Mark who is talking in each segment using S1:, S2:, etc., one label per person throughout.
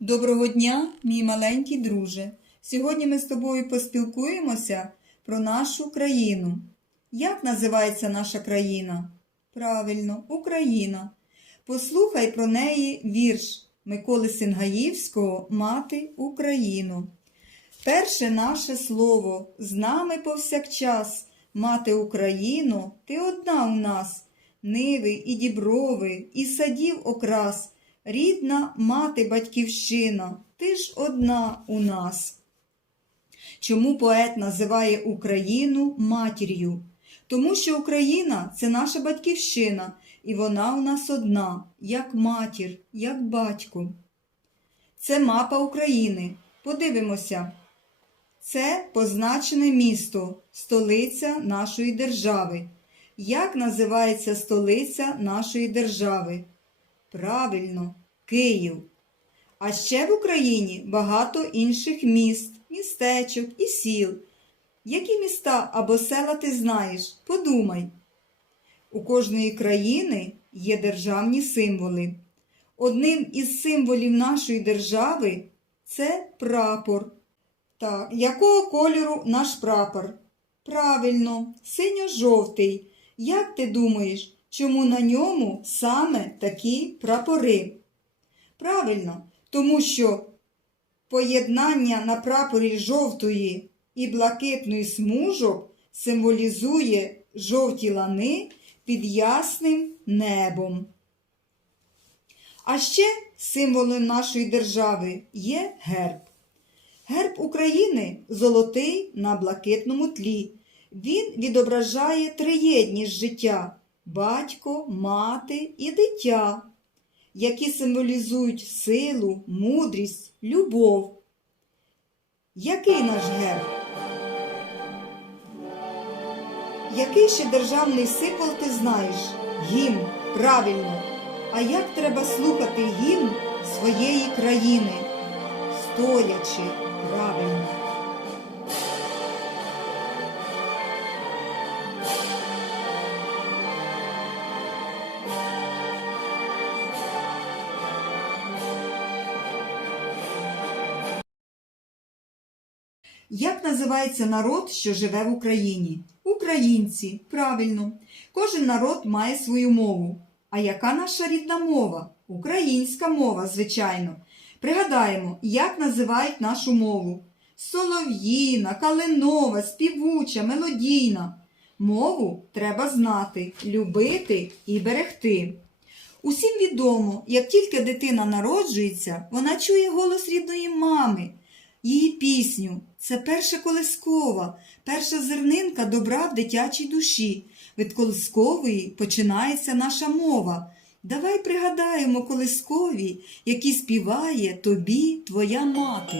S1: Доброго дня, мій маленький друже. Сьогодні ми з тобою поспілкуємося про нашу країну. Як називається наша країна? Правильно, Україна. Послухай про неї вірш Миколи Сингаївського Мати Україну. Перше наше слово з нами повсякчас. Мати Україну, ти одна у нас, ниви і діброви, і садів окрас, рідна мати батьківщина, ти ж одна у нас. Чому поет називає Україну матір'ю? Тому що Україна це наша батьківщина, і вона у нас одна, як матір, як батько. Це мапа України. Подивимося. Це позначене місто, столиця нашої держави. Як називається столиця нашої держави? Правильно, Київ. А ще в Україні багато інших міст, містечок і сіл. Які міста або села ти знаєш? Подумай. У кожної країни є державні символи. Одним із символів нашої держави це прапор. Так, якого кольору наш прапор? Правильно, синьо-жовтий. Як ти думаєш, чому на ньому саме такі прапори? Правильно, тому що поєднання на прапорі жовтої і блакитної смужок символізує жовті лани під ясним небом. А ще символом нашої держави є герб. Герб України золотий на блакитному тлі. Він відображає триєдність життя батько, мати і дитя, які символізують силу, мудрість, любов. Який наш герб? Який ще державний символ ти знаєш? Гімн, правильно. А як треба слухати гімн своєї країни? Стоячи, правильно. Як називається народ, що живе в Україні? Українці, правильно. Кожен народ має свою мову. А яка наша рідна мова? Українська мова, звичайно. Пригадаємо, як називають нашу мову: солов'їна, калинова, співуча, мелодійна. Мову треба знати, любити і берегти. Усім відомо, як тільки дитина народжується, вона чує голос рідної мами, її пісню. Це перша колискова, перша зернинка добра в дитячій душі. Від колискової починається наша мова. Давай пригадаємо колискові, які співає тобі твоя мати.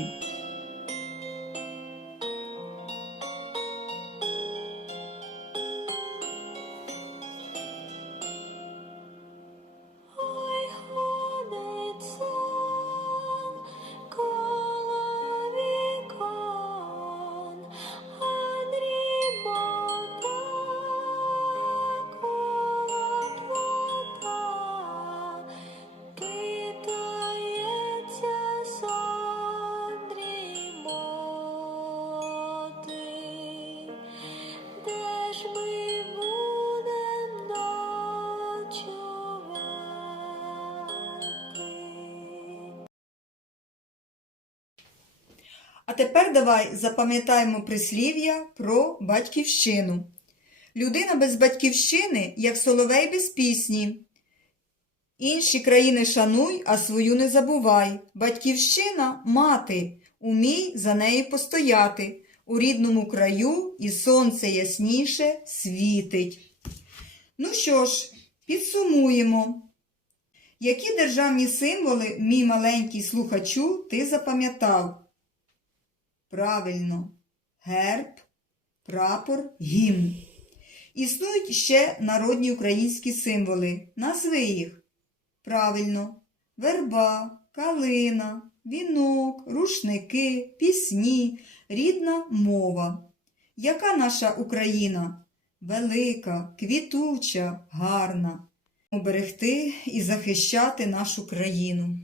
S1: Тепер давай запам'ятаємо прислів'я про батьківщину. Людина без батьківщини, як соловей без пісні. Інші країни шануй, а свою не забувай. Батьківщина мати, умій за нею постояти. У рідному краю і сонце ясніше світить. Ну що ж, підсумуємо. Які державні символи, мій маленький слухачу, ти запам'ятав? Правильно, герб, прапор, гімн. Існують ще народні українські символи. Назви їх. Правильно, верба, калина, вінок, рушники, пісні, рідна мова. Яка наша Україна? Велика, квітуча, гарна. Оберегти і захищати нашу країну.